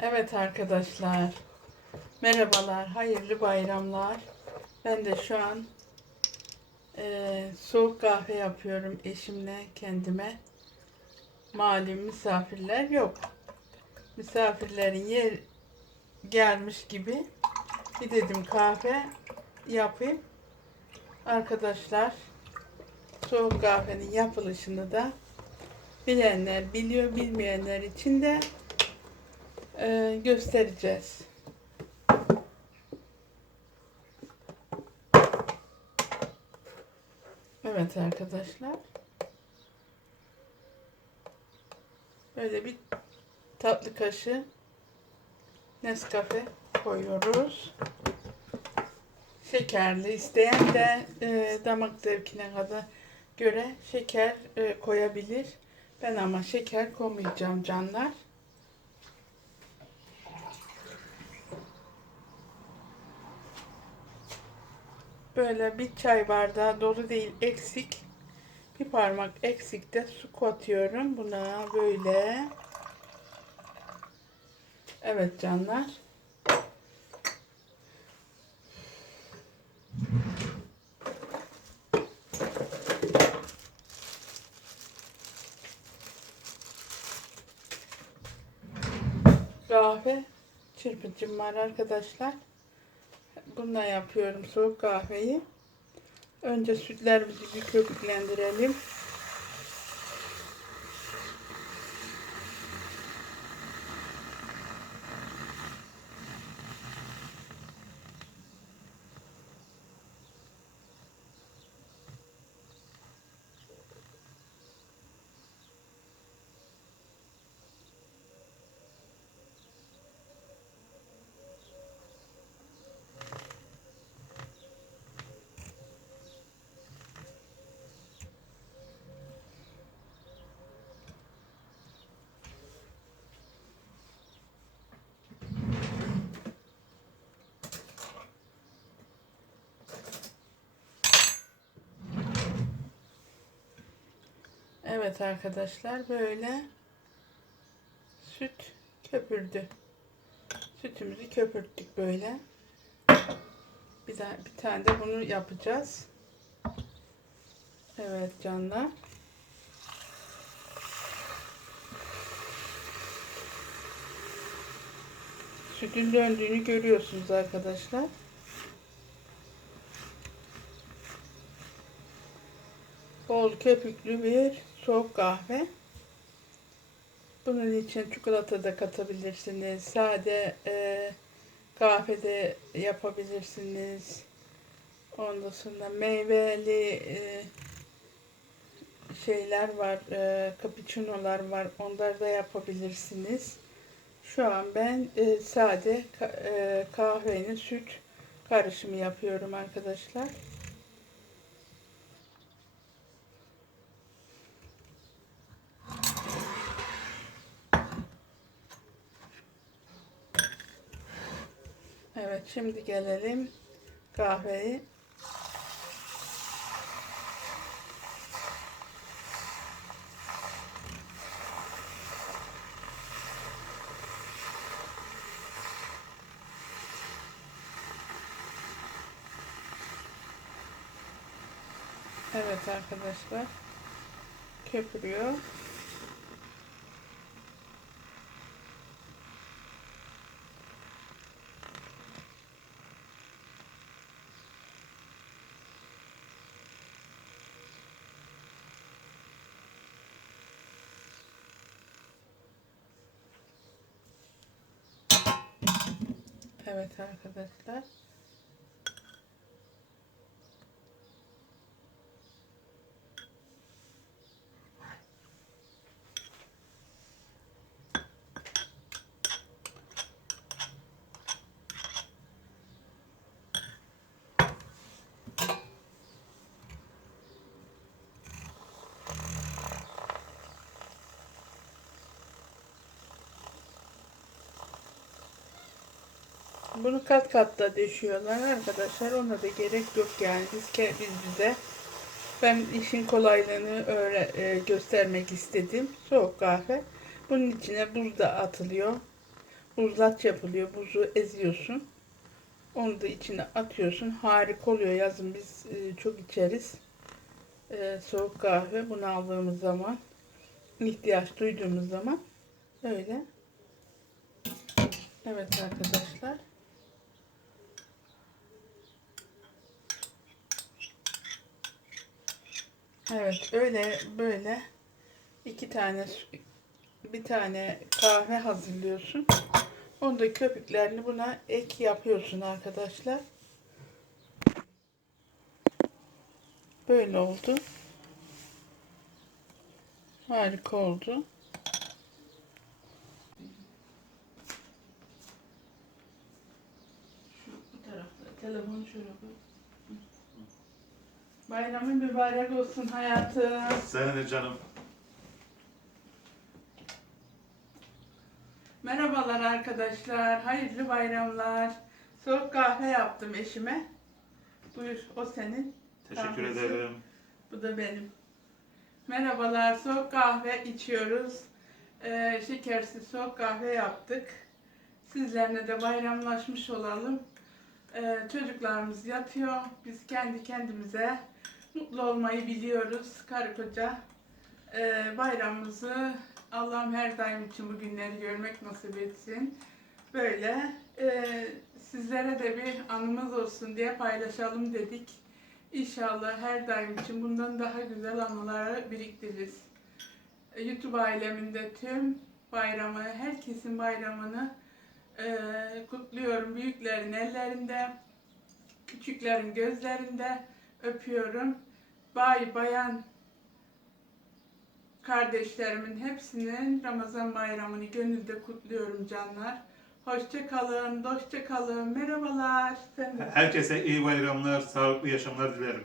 Evet arkadaşlar. Merhabalar, hayırlı bayramlar. Ben de şu an eee, soğuk kahve yapıyorum eşimle kendime. Malum misafirler yok. Misafirlerin yer gelmiş gibi bir dedim kahve yapayım. Arkadaşlar soğuk kahvenin yapılışını da bilenler biliyor, bilmeyenler için de e, göstereceğiz. Evet arkadaşlar. Böyle bir tatlı kaşığı Nescafe koyuyoruz. Şekerli isteyen de e, damak zevkine kadar göre şeker e, koyabilir. Ben ama şeker koymayacağım canlar. Böyle bir çay bardağı dolu değil eksik. Bir parmak eksik de su katıyorum buna böyle. Evet canlar. Kahve çırpıcım var arkadaşlar. Bununla yapıyorum soğuk kahveyi. Önce sütlerimizi bir köpüklendirelim. Evet arkadaşlar böyle süt köpürdü. Sütümüzü köpürttük böyle. Bir, daha, bir tane de bunu yapacağız. Evet canlar. Sütün döndüğünü görüyorsunuz arkadaşlar. Bol köpüklü bir soğuk kahve. Bunun için çikolata da katabilirsiniz. Sade e, kahve de yapabilirsiniz. Ondan sonra meyveli e, şeyler var, e, cappuccino'lar var. Onları da yapabilirsiniz. Şu an ben e, sade e, kahvenin süt karışımı yapıyorum arkadaşlar. Evet şimdi gelelim kahveyi Evet arkadaşlar köpürüyor. Evet arkadaşlar. Bunu kat kat da düşüyorlar arkadaşlar. Ona da gerek yok yani. Biz, ke- biz bize ben işin kolaylığını öğre, e, göstermek istedim. Soğuk kahve. Bunun içine buz da atılıyor. Buzlaç yapılıyor. Buzu eziyorsun. Onu da içine atıyorsun. Harika oluyor. Yazın biz e, çok içeriz. E, soğuk kahve bunu aldığımız zaman ihtiyaç duyduğumuz zaman öyle. Evet arkadaşlar. Evet öyle böyle iki tane bir tane kahve hazırlıyorsun. Onu da köpüklerini buna ek yapıyorsun arkadaşlar. Böyle oldu. Harika oldu. Telefonu şöyle koy. Bayramın mübarek olsun hayatım. Sen de canım. Merhabalar arkadaşlar. Hayırlı bayramlar. Soğuk kahve yaptım eşime. Buyur o senin. Teşekkür Kahvesi. ederim. Bu da benim. Merhabalar. Soğuk kahve içiyoruz. Ee, şekersiz soğuk kahve yaptık. Sizlerle de bayramlaşmış olalım. Ee, çocuklarımız yatıyor. Biz kendi kendimize mutlu olmayı biliyoruz. Karı koca. Ee, bayramımızı Allah'ım her daim için bu günleri görmek nasip etsin. Böyle e, sizlere de bir anımız olsun diye paylaşalım dedik. İnşallah her daim için bundan daha güzel anıları biriktiririz. E, YouTube aileminde tüm bayramı, herkesin bayramını e, kutluyorum. Büyüklerin ellerinde, küçüklerin gözlerinde öpüyorum. Bay, bayan kardeşlerimin hepsinin Ramazan bayramını gönülde kutluyorum canlar. Hoşça kalın, dostça kalın. Merhabalar. Herkese iyi bayramlar, sağlıklı yaşamlar dilerim.